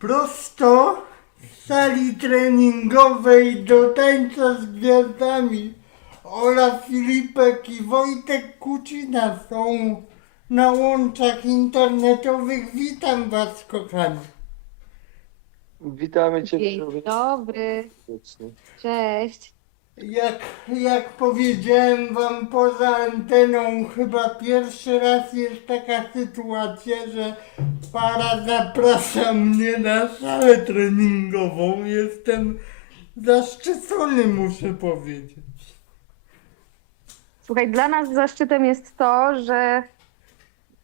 prosto z sali treningowej do tańca z gwiazdami. Ola Filipek i Wojtek Kucina są na łączach internetowych. Witam Was, kochani. Witamy Cię Dzień dobry, serdecznie. cześć. Jak, jak powiedziałem Wam poza anteną, chyba pierwszy raz jest taka sytuacja, że para zaprasza mnie na salę treningową. Jestem zaszczycony, muszę powiedzieć. Słuchaj, dla nas zaszczytem jest to, że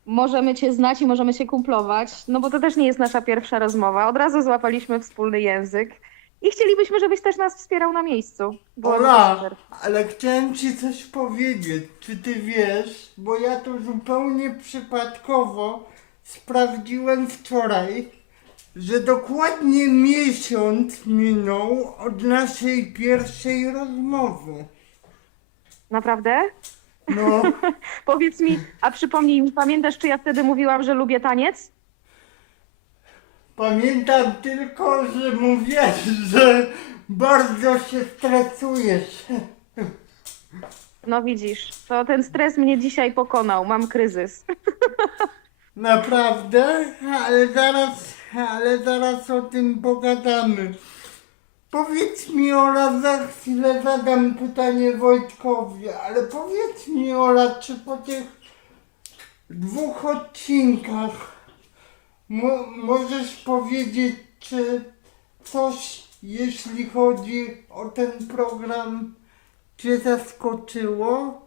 możemy Cię znać i możemy się kumplować, no bo to też nie jest nasza pierwsza rozmowa. Od razu złapaliśmy wspólny język i chcielibyśmy, żebyś też nas wspierał na miejscu. Byłoby Ola, ale chciałem Ci coś powiedzieć. Czy Ty wiesz, bo ja to zupełnie przypadkowo sprawdziłem wczoraj, że dokładnie miesiąc minął od naszej pierwszej rozmowy. Naprawdę? No, Powiedz mi, a przypomnij mi, pamiętasz, czy ja wtedy mówiłam, że lubię taniec? Pamiętam tylko, że mówisz, że bardzo się stresujesz. No widzisz, to ten stres mnie dzisiaj pokonał, mam kryzys. Naprawdę? Ale zaraz, ale zaraz o tym pogadamy. Powiedz mi Ola, za chwilę zadam pytanie Wojtkowi, ale powiedz mi Ola, czy po tych dwóch odcinkach mo- możesz powiedzieć, czy coś, jeśli chodzi o ten program, cię zaskoczyło?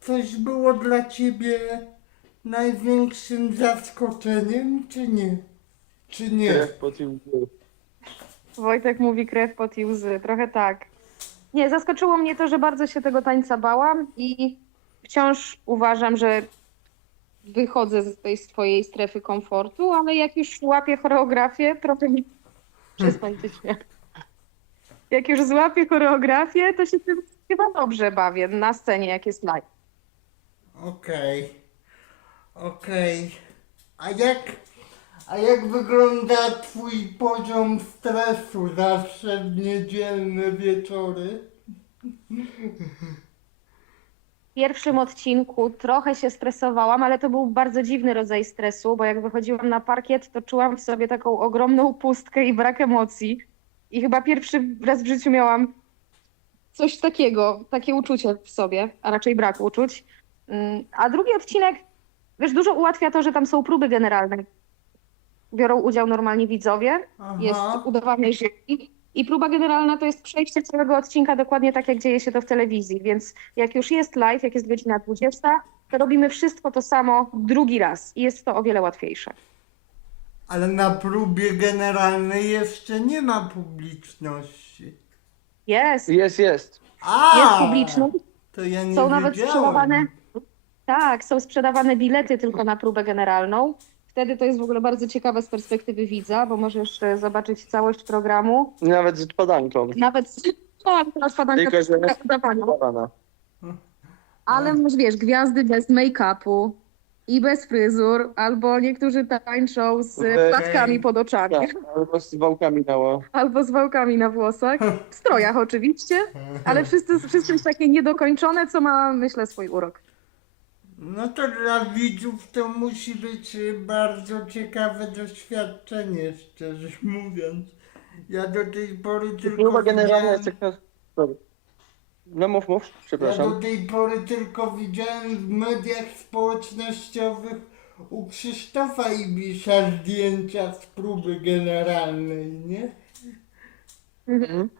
Coś było dla ciebie największym zaskoczeniem, czy nie? Czy nie? Krew po tym Wojtek mówi krew pot i łzy, trochę tak. Nie, zaskoczyło mnie to, że bardzo się tego tańca bałam i wciąż uważam, że wychodzę z tej swojej strefy komfortu, ale jak już łapię choreografię, trochę mi... Przestań się śmiać. Jak już złapię choreografię, to się tym chyba dobrze bawię na scenie, jak jest live. Okej. Okej. A jak, a jak wygląda twój poziom stresu zawsze w niedzielne wieczory? W pierwszym odcinku trochę się stresowałam, ale to był bardzo dziwny rodzaj stresu, bo jak wychodziłam na parkiet, to czułam w sobie taką ogromną pustkę i brak emocji. I chyba pierwszy raz w życiu miałam coś takiego, takie uczucie w sobie, a raczej brak uczuć. Mm, A drugi odcinek, wiesz, dużo ułatwia to, że tam są próby generalne. Biorą udział normalni widzowie, jest udawanie żywi. I próba generalna to jest przejście całego odcinka dokładnie tak, jak dzieje się to w telewizji. Więc jak już jest live, jak jest godzina 20, to robimy wszystko to samo drugi raz i jest to o wiele łatwiejsze. Ale na próbie generalnej jeszcze nie ma publiczności. Jest, Jest, jest. A! jest publiczność, To ja nie są nawet wiedziałem. sprzedawane, tak, są sprzedawane bilety tylko na próbę generalną. Wtedy to jest w ogóle bardzo ciekawe z perspektywy widza, bo możesz zobaczyć całość programu. Nawet z odpadanką. Nawet tak, Tylko, że jest udawania. udawana. Ale masz, wiesz, gwiazdy bez make-upu i bez fryzur, albo niektórzy tańczą z Okej. platkami pod oczami, Tak, albo z wałkami na ło. albo z wałkami na włosach, w strojach oczywiście, ale wszyscy, wszyscy jest takie niedokończone, co ma, myślę, swój urok. No to dla widzów to musi być y, bardzo ciekawe doświadczenie, szczerze mówiąc. Ja do tej pory tylko Próba generalna widziałem, jest. No mów, mów, ja do przepraszam. tej pory tylko widziałem w mediach społecznościowych u Krzysztofa Ibisza zdjęcia z próby generalnej, nie? Mhm.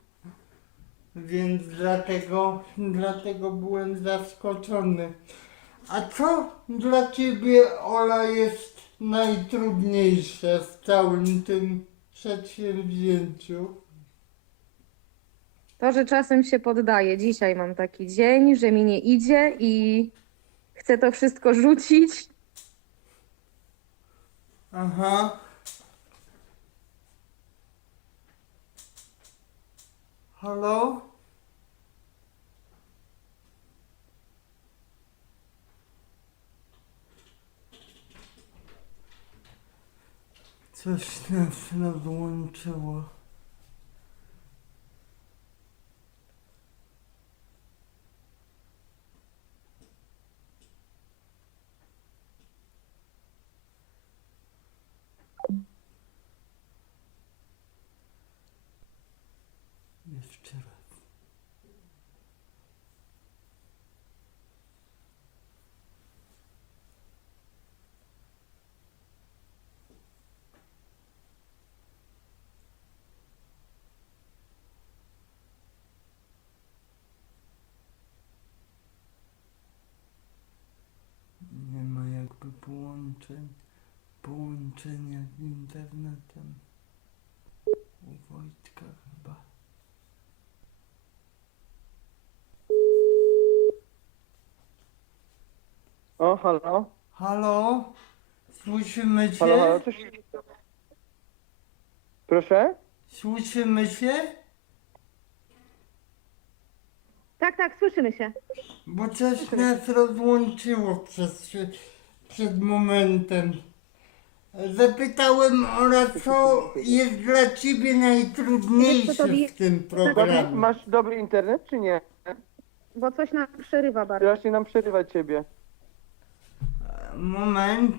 Więc dlatego, dlatego byłem zaskoczony. A co dla ciebie, Ola, jest najtrudniejsze w całym tym przedsięwzięciu? To, że czasem się poddaję. Dzisiaj mam taki dzień, że mi nie idzie i chcę to wszystko rzucić. Aha. Halo? Coś nas rozłączyło. Jeszcze raz. Nie ma jakby połączeń, połączenia z internetem. U Wojtka chyba. O, halo? Halo? Słyszymy się? Halo, halo, coś... Proszę? Słyszymy się? Tak, tak, słyszymy się. Bo coś nas rozłączyło przez, przed momentem. Zapytałem Ola, co jest dla ciebie najtrudniejsze w tym programie. masz dobry internet, czy nie? Bo coś nam przerywa bardzo. Strasznie nam przerywa ciebie. Moment.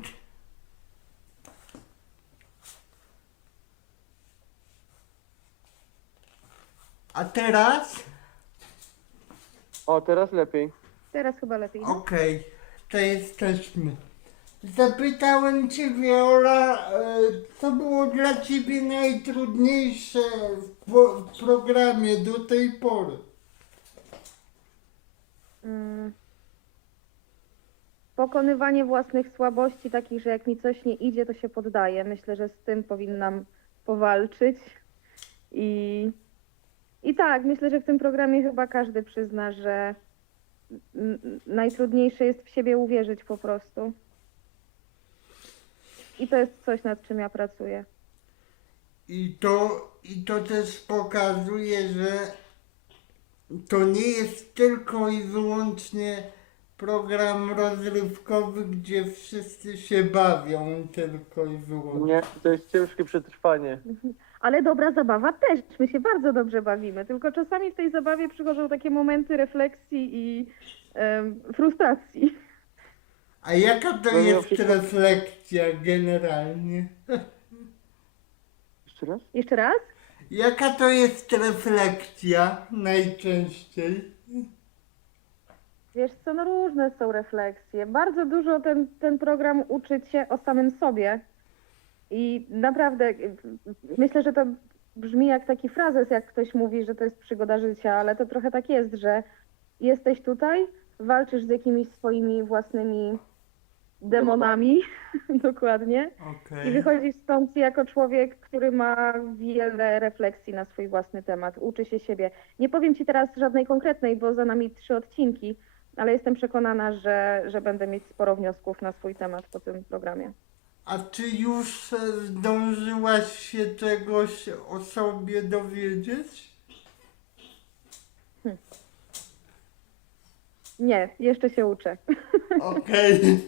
A teraz? O, teraz lepiej. Teraz chyba lepiej. Okej, to jesteśmy. Zapytałem Ciebie, Ola, e, co było dla Ciebie najtrudniejsze w, w programie do tej pory? Mm. Pokonywanie własnych słabości, takich, że jak mi coś nie idzie, to się poddaję. Myślę, że z tym powinnam powalczyć. I, I tak, myślę, że w tym programie chyba każdy przyzna, że najtrudniejsze jest w siebie uwierzyć po prostu. I to jest coś, nad czym ja pracuję. I to, I to też pokazuje, że to nie jest tylko i wyłącznie program rozrywkowy, gdzie wszyscy się bawią tylko i wyłącznie. Nie, to jest ciężkie przetrwanie. Ale dobra zabawa też. My się bardzo dobrze bawimy. Tylko czasami w tej zabawie przychodzą takie momenty refleksji i em, frustracji. A jaka to No nie, jest wszystko- refleksja generalnie? Jeszcze raz? Jeszcze raz? Jaka to jest refleksja najczęściej? Wiesz co, no różne są refleksje. Bardzo dużo ten, ten program uczy cię o samym sobie. I naprawdę y, myślę, że to brzmi jak taki frazes, jak ktoś mówi, że to jest przygoda życia, ale to trochę tak jest, że jesteś tutaj, walczysz z jakimiś swoimi własnymi demonami, dokładnie. Okej. I wychodzisz stąd jako człowiek, który ma wiele refleksji na swój własny temat, uczy się siebie. Nie powiem ci teraz żadnej konkretnej, bo za nami trzy odcinki, ale jestem przekonana, że, że będę mieć sporo wniosków na swój temat po tym programie. A czy już zdążyłaś się czegoś o sobie dowiedzieć? Nie, jeszcze się uczę. Okej.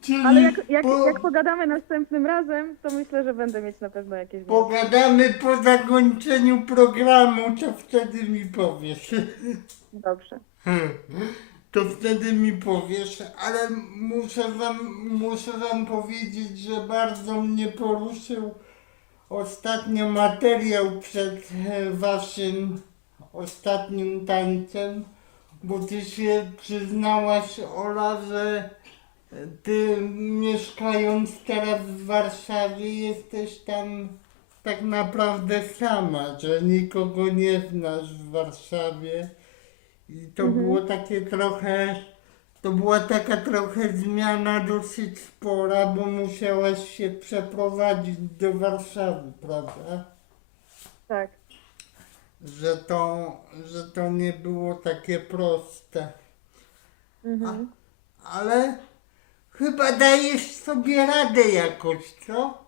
Czyli Ale jak, jak, po, jak pogadamy następnym razem, to myślę, że będę mieć na pewno jakieś wnioski. pogadamy po zakończeniu programu, to wtedy mi powiesz. Dobrze. To wtedy mi powiesz, ale muszę wam, muszę wam powiedzieć, że bardzo mnie poruszył ostatnio materiał przed e, waszym ostatnim tańcem, bo ty się przyznałaś, Ola, że ty mieszkając teraz w Warszawie jesteś tam tak naprawdę sama, że nikogo nie znasz w Warszawie. I to było takie trochę, to była taka trochę zmiana dosyć spora, bo musiałaś się przeprowadzić do Warszawy, prawda? Tak. Że to, że to nie było takie proste. Mhm. Ale chyba dajesz sobie radę jakoś, co?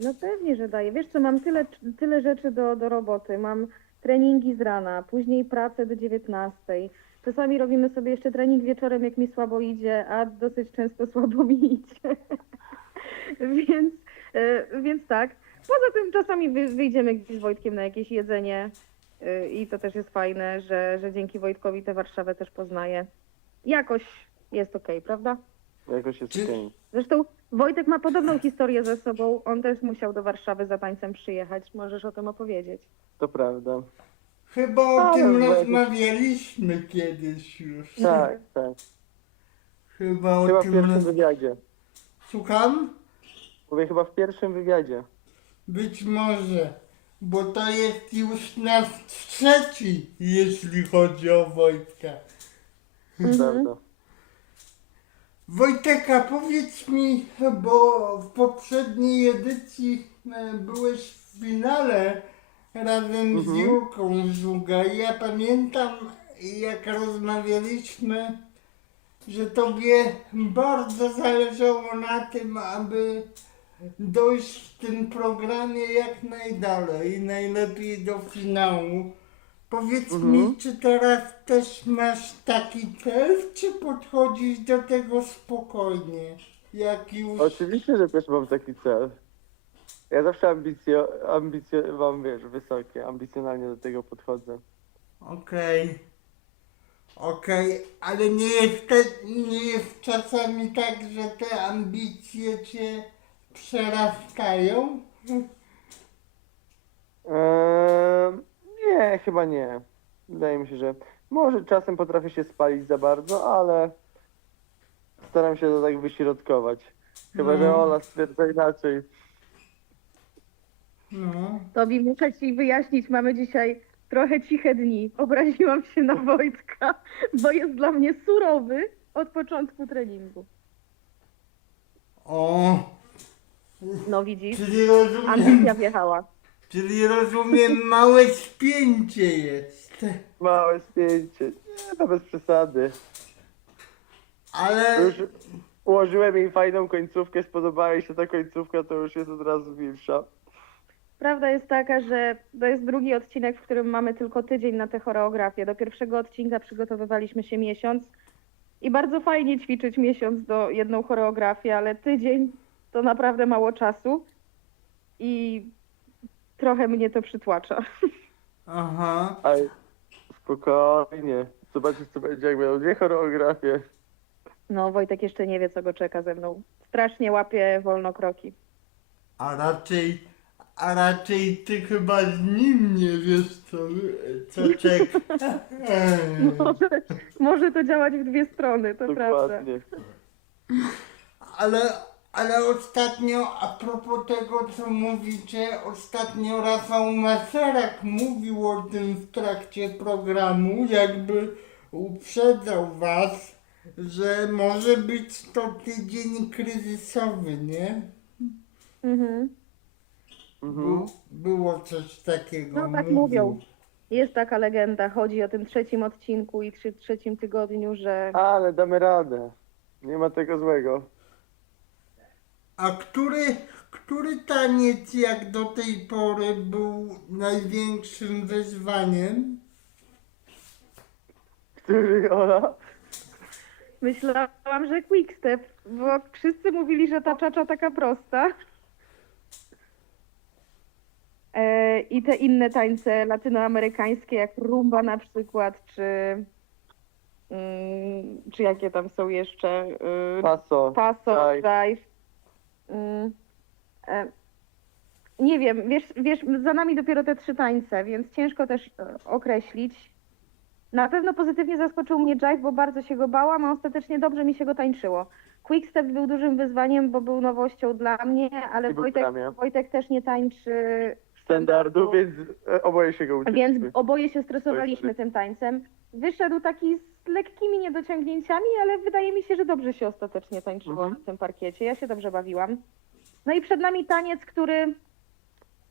No pewnie, że daję. Wiesz co, mam tyle, tyle rzeczy do, do roboty. Mam treningi z rana, później pracę do 19. Czasami robimy sobie jeszcze trening wieczorem, jak mi słabo idzie, a dosyć często słabo mi idzie. Więc E, Więc tak. Poza tym czasami wy, wyjdziemy gdzieś z Wojtkiem na jakieś jedzenie e, i to też jest fajne, że, że dzięki Wojtkowi tę Warszawę też poznaję. Jakoś jest okej, prawda? Jakoś jest Czy- okej. Zresztą Wojtek ma podobną historię ze sobą. On też musiał do Warszawy za tańcem przyjechać. Możesz o tym opowiedzieć. To prawda. Chyba o Ale tym rozmawialiśmy kiedyś już. Tak, tak. Chyba o Chyba w tym pierwszym roz... wywiadzie. Słucham? Mówię chyba w pierwszym wywiadzie. Być może, bo to jest już nasz trzeci, jeśli chodzi o Wojtka. Mhm. Prawda. Wojteka, powiedz mi, bo w poprzedniej edycji e, byłeś w finale razem z Mhm. Julką Żuga i ja pamiętam, jak rozmawialiśmy, że tobie bardzo zależało na tym, aby dojść w tym programie jak najdalej, najlepiej do finału. Powiedz Mhm. mi, czy teraz też masz taki cel, czy podchodzisz do tego spokojnie? Jak już. Oczywiście, że też mam taki cel. Ja zawsze ambicje, ambicje mam, wiesz, wysokie, ambicjonalnie do tego podchodzę. Okej. Okej, ale nie jest, te, nie jest czasami tak, że te ambicje cię przerastają? Eee, nie, chyba nie. Wydaje mi się, że może czasem potrafię się spalić za bardzo, ale staram się to tak wyśrodkować. Chyba, że No. Ola stwierdza inaczej. No. Tobi, muszę ci wyjaśnić, mamy dzisiaj trochę ciche dni. Obraziłam się na Wojtka, bo jest dla mnie surowy od początku treningu. O, No widzisz, czyli rozumiem, ambicja wjechała. czyli rozumiem, małe spięcie jest. Małe spięcie. Nie, to bez przesady. Ale. Już ułożyłem jej fajną końcówkę, spodobała jej się ta końcówka, to już jest od razu milsza. Prawda jest taka, że to jest drugi odcinek, w którym mamy tylko tydzień na tę choreografię. Do pierwszego odcinka przygotowywaliśmy się miesiąc i bardzo fajnie ćwiczyć miesiąc do jedną choreografię, ale tydzień to naprawdę mało czasu i trochę mnie to przytłacza. Aha. Ale spokojnie. Zobaczysz, co będzie, jak będą dwie choreografie. No, Wojtek jeszcze nie wie, co go czeka ze mną. Strasznie łapie wolno kroki. A raczej, a raczej ty chyba z nim nie wiesz, co, co czeka. Może, może to działać w dwie strony, to prawda. Dokładnie. Ale, ale ostatnio, a propos tego, co mówicie, ostatnio Rafał Maserak mówił o tym w trakcie programu, jakby uprzedzał was, że może być to tydzień kryzysowy, nie? Mhm. Był, było coś takiego. No tak mówił. mówią. Jest taka legenda, chodzi o tym trzecim odcinku i trzy, trzecim tygodniu, że Ale damy radę. Nie ma tego złego. A który, który taniec jak do tej pory był największym wyzwaniem? Który Ola? myślałam, że quickstep, bo wszyscy mówili, że ta czacza taka prosta. E, I te inne tańce latynoamerykańskie, jak rumba na przykład, czy, mm, czy jakie tam są jeszcze, y, Paso. Paso, Drive. Mm, e, nie wiem, wiesz, wiesz, za nami dopiero te trzy tańce, więc ciężko też e, określić. Na pewno pozytywnie zaskoczył mnie jive, bo bardzo się go bałam, a ostatecznie dobrze mi się go tańczyło. Quickstep był dużym wyzwaniem, bo był nowością dla mnie, ale Wojtek. Wojtek też nie tańczy Standardu, więc e, oboje się go uczyliśmy. więc oboje się stresowaliśmy tym tańcem. Wyszedł taki z lekkimi niedociągnięciami, ale wydaje mi się, że dobrze się ostatecznie tańczyło Mhm. na tym parkiecie. Ja się dobrze bawiłam. No i przed nami taniec, który,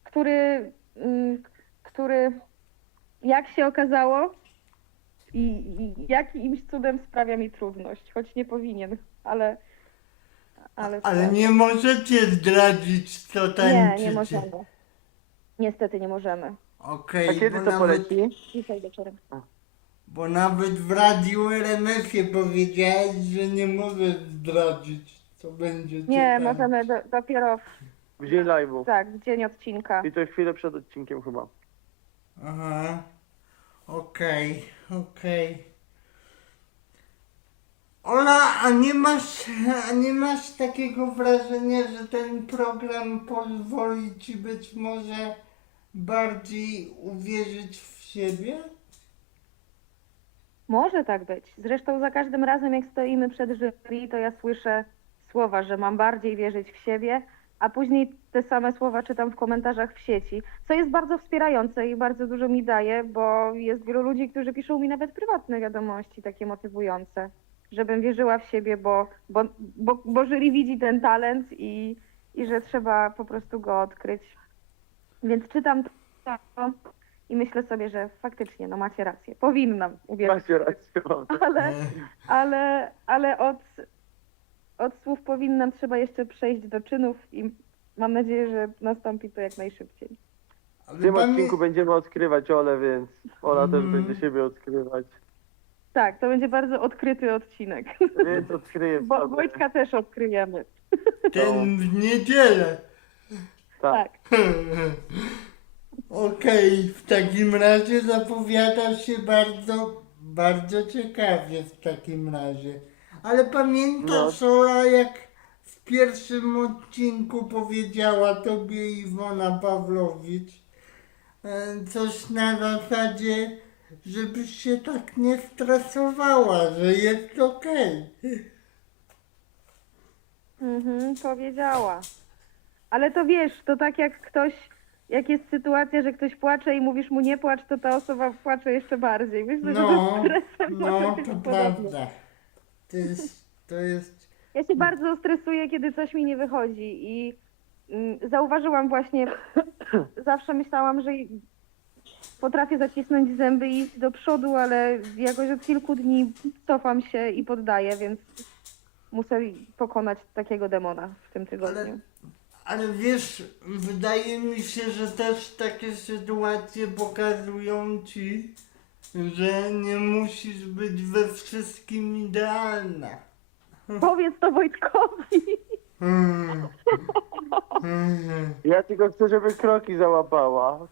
który, mm, który jak się okazało i, i jakimś cudem sprawia mi trudność, choć nie powinien, ale ale, Ale nie możecie zdradzić, co nie, tańczycie. nie możemy. Niestety nie możemy. Okej, A kiedy to nawet, poleci? Dzisiaj wieczorem. Bo nawet w radiu RMF-ie powiedziałeś, że nie możesz zdradzić, co będzie Nie, możemy do, dopiero, W dzień live'u. Tak, w dzień odcinka. I to chwilę przed odcinkiem chyba. Aha. Okej, okej. Ola, a nie masz, a nie masz takiego wrażenia, że ten program pozwoli ci być może bardziej uwierzyć w siebie? Może tak być. Zresztą za każdym razem, jak stoimy przed jury, to ja słyszę słowa, że mam bardziej wierzyć w siebie, a później te same słowa czytam w komentarzach w sieci, co jest bardzo wspierające i bardzo dużo mi daje, bo jest wielu ludzi, którzy piszą mi nawet prywatne wiadomości, takie motywujące, żebym wierzyła w siebie, bo, bo, bo, bo jury widzi ten talent i, i że trzeba po prostu go odkryć. Więc czytam to i myślę sobie, że faktycznie, no macie rację, powinnam uwierzyć. Macie rację. mam. Ale, ale, ale od, od słów powinnam trzeba jeszcze przejść do czynów i mam nadzieję, że nastąpi to jak najszybciej. W tym odcinku będziemy odkrywać Olę, więc Ola też Mhm. będzie siebie odkrywać. Tak, to będzie bardzo odkryty odcinek. Więc odkryję Bo sobie. Wojtka też odkryjemy. ten w niedzielę. Tak. Tak. Okej, w takim razie zapowiada się bardzo, bardzo ciekawie w takim razie. Ale pamiętasz, Ola, jak w pierwszym odcinku powiedziała tobie Iwona Pawlowicz e, coś na zasadzie, żebyś się tak nie stresowała, że jest okej. Mhm, powiedziała. Ale to wiesz, to tak jak ktoś, jak jest sytuacja, że ktoś płacze i mówisz mu nie płacz, to ta osoba płacze jeszcze bardziej. Myślę, że No, ze stresem no to prawda. To jest, to jest Ja się bardzo stresuję, kiedy coś mi nie wychodzi i mm, zauważyłam właśnie, zawsze myślałam, że potrafię zacisnąć zęby i iść do przodu, ale jakoś od kilku dni cofam się i poddaję, więc muszę pokonać takiego demona w tym tygodniu. Ale- Ale wiesz, wydaje mi się, że też takie sytuacje pokazują ci, że nie musisz być we wszystkim idealna. Powiedz to Wojtkowi. Hmm. Ja tylko chcę, żeby kroki załapała.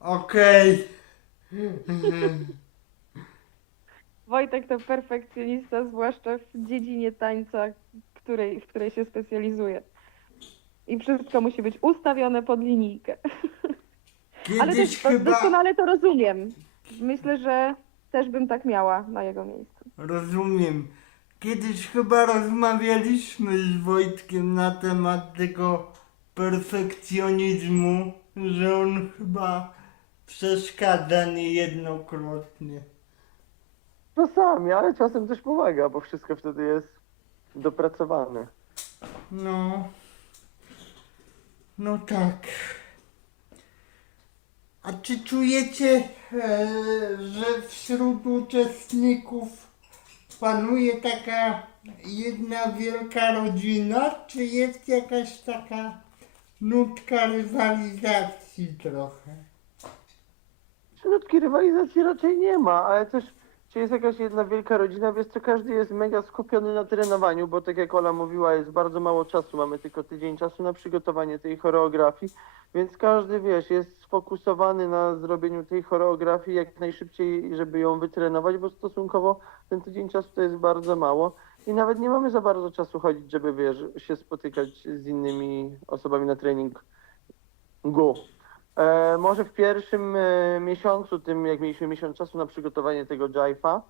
Okej. Wojtek to perfekcjonista, zwłaszcza w dziedzinie tańca, której, w której się specjalizuje. I wszystko musi być ustawione pod linijkę. Ale Kiedyś też chyba... doskonale to rozumiem. Myślę, że też bym tak miała na jego miejscu. Rozumiem. Kiedyś chyba rozmawialiśmy z Wojtkiem na temat tego perfekcjonizmu, że on chyba przeszkadza niejednokrotnie. Czasami, ale czasem też pomaga, bo wszystko wtedy jest dopracowane. No. No tak. A czy czujecie, e, że wśród uczestników panuje taka jedna wielka rodzina, czy jest jakaś taka nutka rywalizacji trochę? Środki rywalizacji raczej nie ma, ale też czy jest jakaś jedna wielka rodzina, wiesz co, każdy jest mega skupiony na trenowaniu, bo tak jak Ola mówiła, jest bardzo mało czasu, mamy tylko tydzień czasu na przygotowanie tej choreografii, więc każdy, wiesz, jest sfokusowany na zrobieniu tej choreografii jak najszybciej, żeby ją wytrenować, bo stosunkowo ten tydzień czasu to jest bardzo mało. I nawet nie mamy za bardzo czasu chodzić, żeby, wiesz, się spotykać z innymi osobami na trening go. E, może w pierwszym e, miesiącu, tym jak mieliśmy miesiąc czasu na przygotowanie tego Jive'a,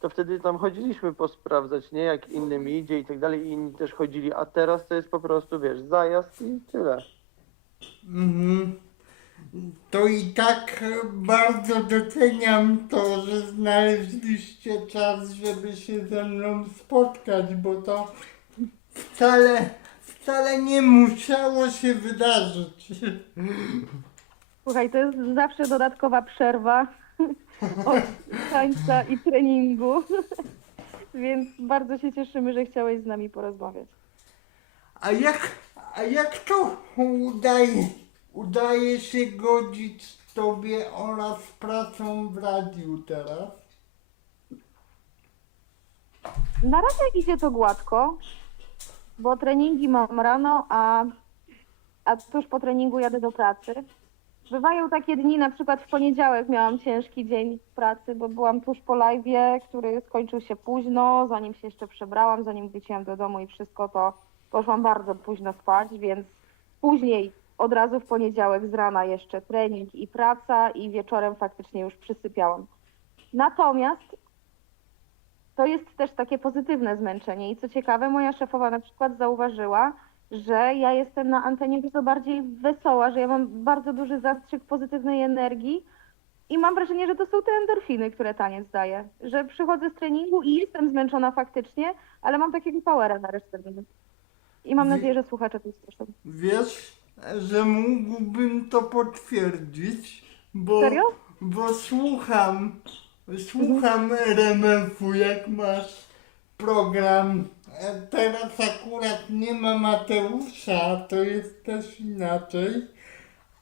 to wtedy tam chodziliśmy posprawdzać, nie, jak innym idzie i tak dalej, i inni też chodzili, a teraz to jest po prostu, wiesz, zajazd i tyle. Mhm. To i tak bardzo doceniam to, że znaleźliście czas, żeby się ze mną spotkać, bo to wcale, wcale nie musiało się wydarzyć. Słuchaj, to jest zawsze dodatkowa przerwa od tańca i treningu. Więc bardzo się cieszymy, że chciałeś z nami porozmawiać. A jak, a jak to udaje, udaje się godzić tobie oraz pracą w radiu teraz? Na razie idzie to gładko, bo treningi mam rano, a a tuż po treningu jadę do pracy. Bywają takie dni, na przykład w poniedziałek miałam ciężki dzień pracy, bo byłam tuż po live'ie, który skończył się późno, zanim się jeszcze przebrałam, zanim wróciłam do domu i wszystko, to poszłam bardzo późno spać, więc później od razu w poniedziałek z rana jeszcze trening i praca i wieczorem faktycznie już przysypiałam. Natomiast to jest też takie pozytywne zmęczenie i co ciekawe, moja szefowa na przykład zauważyła, że ja jestem na antenie dużo bardziej wesoła, że ja mam bardzo duży zastrzyk pozytywnej energii i mam wrażenie, że to są te endorfiny, które taniec daje. Że przychodzę z treningu i jestem zmęczona faktycznie, ale mam takiego powera na resztę dnia. I mam nadzieję, że słuchacze to słyszą. Wiesz, że mógłbym to potwierdzić, bo, Serio? bo słucham, słucham RMF-u, jak masz program. Teraz akurat nie ma Mateusza, to jest też inaczej,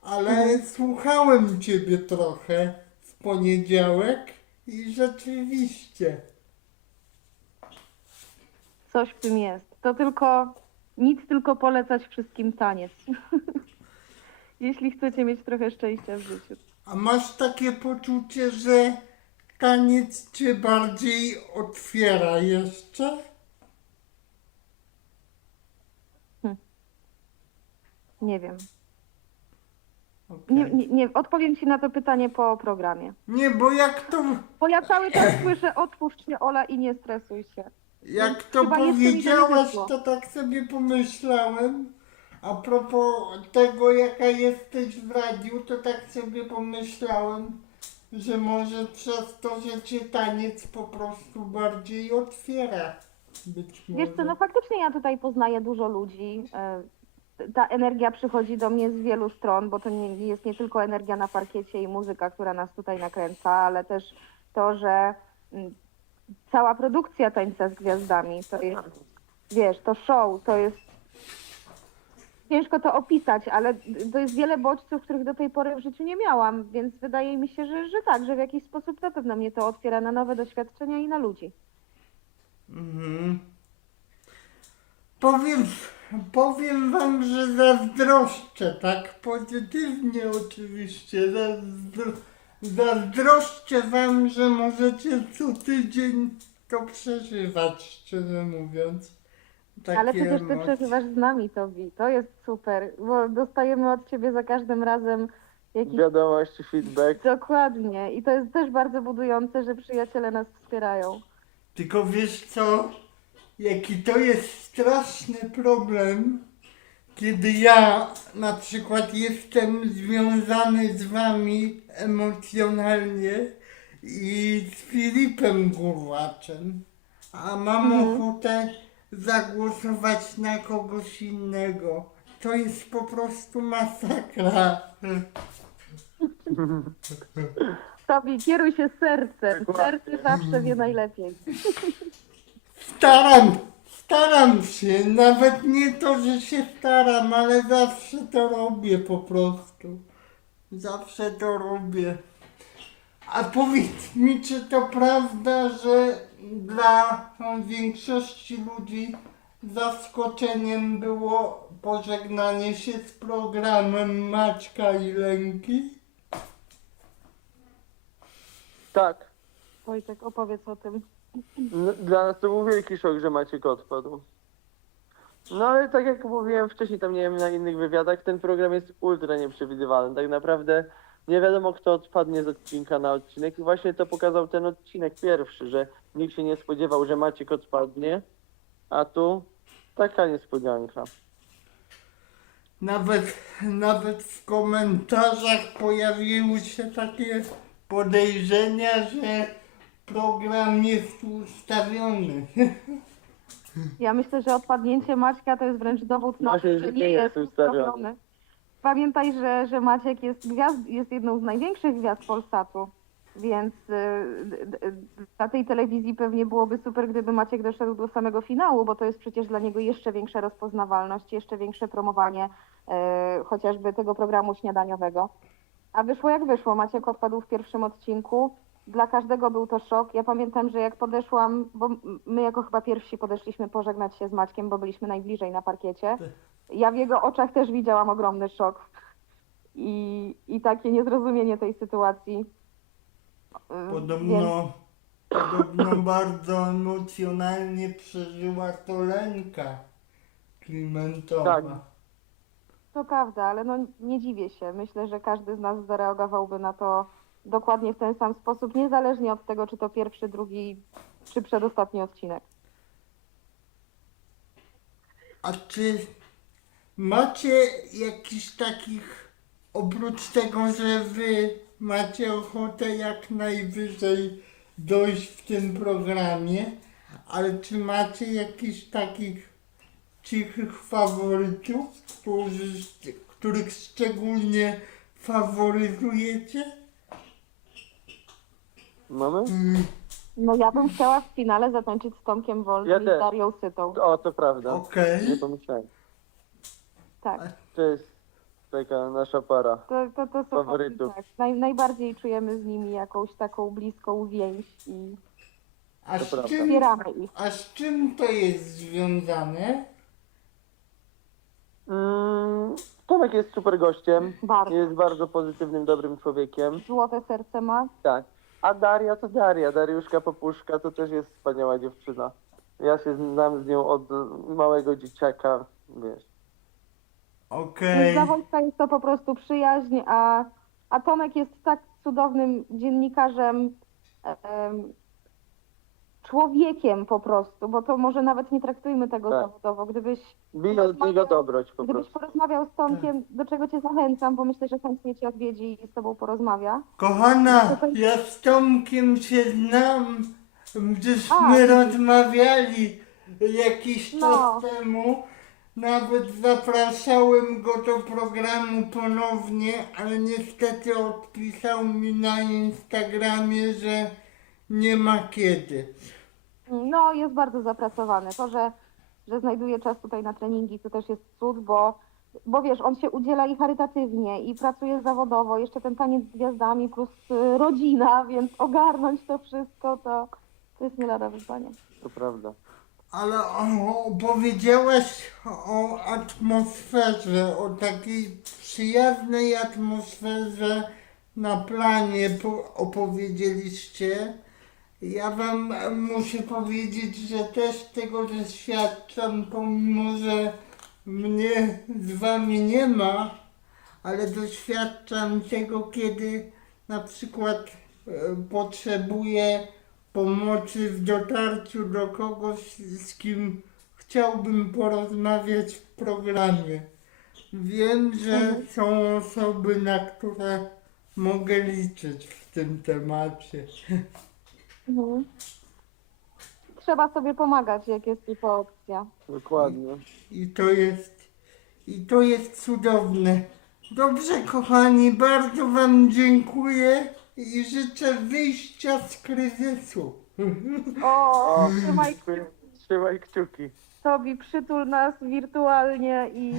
ale słuchałem ciebie trochę w poniedziałek i rzeczywiście. Coś w tym jest. To tylko, nic tylko polecać wszystkim taniec. Jeśli chcecie mieć trochę szczęścia w życiu. A masz takie poczucie, że taniec cię bardziej otwiera jeszcze? Nie wiem. Okej. Nie, nie, nie, odpowiem ci na to pytanie po programie. Nie, bo jak to, Bo ja cały czas słyszę, otwórz się Ola i nie stresuj się. jak to Chyba jeszcze mi to nie powiedziałaś, wyszło. to tak sobie pomyślałem. A propos tego, jaka jesteś w radiu, to tak sobie pomyślałem, że może przez to, że cię taniec po prostu bardziej otwiera. Być może. Wiesz co, no faktycznie ja tutaj poznaję dużo ludzi. e, Ta energia przychodzi do mnie z wielu stron, bo to nie jest nie tylko energia na parkiecie i muzyka, która nas tutaj nakręca, ale też to, że mm, cała produkcja tańca z gwiazdami to jest, wiesz, to show, to jest ciężko to opisać, ale to jest wiele bodźców, których do tej pory w życiu nie miałam, więc wydaje mi się, że, że tak, że w jakiś sposób na pewno mnie to otwiera na nowe doświadczenia i na ludzi. Mhm. Powiem, powiem wam, że zazdroszczę, tak pozytywnie oczywiście, zazdro, zazdroszczę wam, że możecie co tydzień to przeżywać, szczerze mówiąc. Takie Ale ty to emocje. przeżywasz z nami, Tobi. To jest super, bo dostajemy od ciebie za każdym razem jakiś... Wiadomości, feedback. Dokładnie. I to jest też bardzo budujące, że przyjaciele nas wspierają. Tylko wiesz co, jaki to jest straszny problem, kiedy ja na przykład jestem związany z wami emocjonalnie i z Filipem Gurłaczem, a mam Mhm. ochotę zagłosować na kogoś innego. To jest po prostu masakra. Tobi, kieruj się sercem. Serce zawsze wie najlepiej. Staram, staram się, nawet nie to, że się staram, ale zawsze to robię po prostu. Zawsze to robię. A powiedz mi, czy to prawda, że dla większości ludzi zaskoczeniem było pożegnanie się z programem Maćka i Lęki? Tak. Wojtek, opowiedz o tym. Dla nas to był wielki szok, że Maciek odpadł. No ale tak jak mówiłem wcześniej, tam nie wiem, na innych wywiadach, ten program jest ultra nieprzewidywalny. Tak naprawdę nie wiadomo, kto odpadnie z odcinka na odcinek i właśnie to pokazał ten odcinek pierwszy, że nikt się nie spodziewał, że Maciek odpadnie, a tu taka niespodzianka. Nawet, nawet w komentarzach pojawiły się takie podejrzenia, że program jest ustawiony. Ja myślę, że odpadnięcie Maćka to jest wręcz dowód na to, że że nie jest jest ustawiony. ustawiony. Pamiętaj, że, że Maciek jest, gwiazd, jest jedną z największych gwiazd Polsatu, więc y, d- d- dla tej telewizji pewnie byłoby super, gdyby Maciek doszedł do samego finału, bo to jest przecież dla niego jeszcze większa rozpoznawalność, jeszcze większe promowanie y, chociażby tego programu śniadaniowego. A wyszło jak wyszło. Maciek odpadł w pierwszym odcinku. Dla każdego był to szok. Ja pamiętam, że jak podeszłam, bo my jako chyba pierwsi podeszliśmy pożegnać się z Maćkiem, bo byliśmy najbliżej na parkiecie. ja w jego oczach też widziałam ogromny szok i, i takie niezrozumienie tej sytuacji. Y, Więc, Podobno, podobno bardzo emocjonalnie przeżyła to Lenka Klimentowa. Tak. to prawda, ale no nie dziwię się. Myślę, że każdy z nas zareagowałby na to dokładnie w ten sam sposób, niezależnie od tego, czy to pierwszy, drugi, czy przedostatni odcinek. A czy macie jakiś takich, oprócz tego, że wy macie ochotę jak najwyżej dojść w tym programie, ale czy macie jakichś takich cichych faworytów, którzy, których szczególnie faworyzujecie? Mamy? No ja bym chciała w finale zatańczyć z Tomkiem Wolnym Ja i też. z Darią Sytą. O, to prawda. Okej. Nie pomyślałem. Tak. To jest taka nasza para. To, to, to są Faworytów. tak. Naj, najbardziej czujemy z nimi jakąś taką bliską więź i A To z prawda. czym, wspieramy ich. a z czym to jest związane? Mm, Tomek jest super gościem. Bardzo. Jest bardzo pozytywnym, dobrym człowiekiem. Złote serce ma. Tak. A Daria to Daria. Dariuszka Popuszka to też jest wspaniała dziewczyna. Ja się znam z nią od małego dzieciaka, wiesz. Okej. Dla Wojtka jest to po prostu przyjaźń, a, a Tomek jest tak cudownym dziennikarzem, em, człowiekiem po prostu, bo to może nawet nie traktujmy tego Tak. zawodowo. Gdybyś, Bije od niego dobroć po gdybyś prostu. porozmawiał z Tomkiem, do czego cię zachęcam, bo myślę, że chętnie cię odwiedzi i z tobą porozmawia. Kochana, ja z Tomkiem się znam, gdyż A. my rozmawiali jakiś No. czas temu. Nawet zapraszałem go do programu ponownie, ale niestety odpisał mi na Instagramie, że nie ma kiedy. No, jest bardzo zapracowany. To, że, że znajduje czas tutaj na treningi, to też jest cud, bo, bo wiesz, on się udziela i charytatywnie, i pracuje zawodowo, jeszcze ten taniec z gwiazdami, plus y, rodzina, więc ogarnąć to wszystko, to, to jest nie lada wyzwanie. To prawda. Ale o, opowiedziałaś o atmosferze, o takiej przyjaznej atmosferze na planie po, opowiedzieliście. Ja wam muszę powiedzieć, że też tego doświadczam, pomimo że mnie z wami nie ma, ale doświadczam tego, kiedy na przykład e, potrzebuję pomocy w dotarciu do kogoś, z kim chciałbym porozmawiać w programie. Wiem, że są osoby, na które mogę liczyć w tym temacie. Mhm. Trzeba sobie pomagać, jak jest tylko opcja. Dokładnie. I to jest, i to jest cudowne. Dobrze, kochani, bardzo Wam dziękuję i życzę wyjścia z kryzysu. O, trzymaj Dziękuję. Trzymaj kciuki. sobie, przytul nas wirtualnie i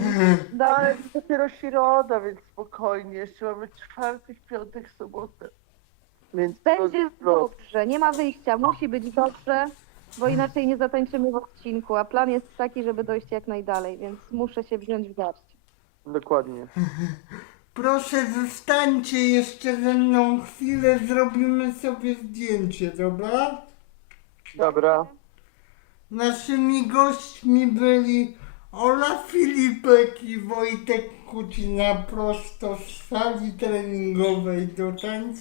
daj Ale dopiero środa, więc spokojnie. Jeszcze mamy czwartek, piątek, sobotę. Więc Będzie dobrze, nie ma wyjścia, musi być dobrze, bo inaczej nie zatańczymy w odcinku, a plan jest taki, żeby dojść jak najdalej, więc muszę się wziąć w garść. Dokładnie. Proszę, zostańcie jeszcze ze mną chwilę, zrobimy sobie zdjęcie, dobra? Dobra. Naszymi gośćmi byli Ola Filipek i Wojtek Kucina prosto z sali treningowej do tańca.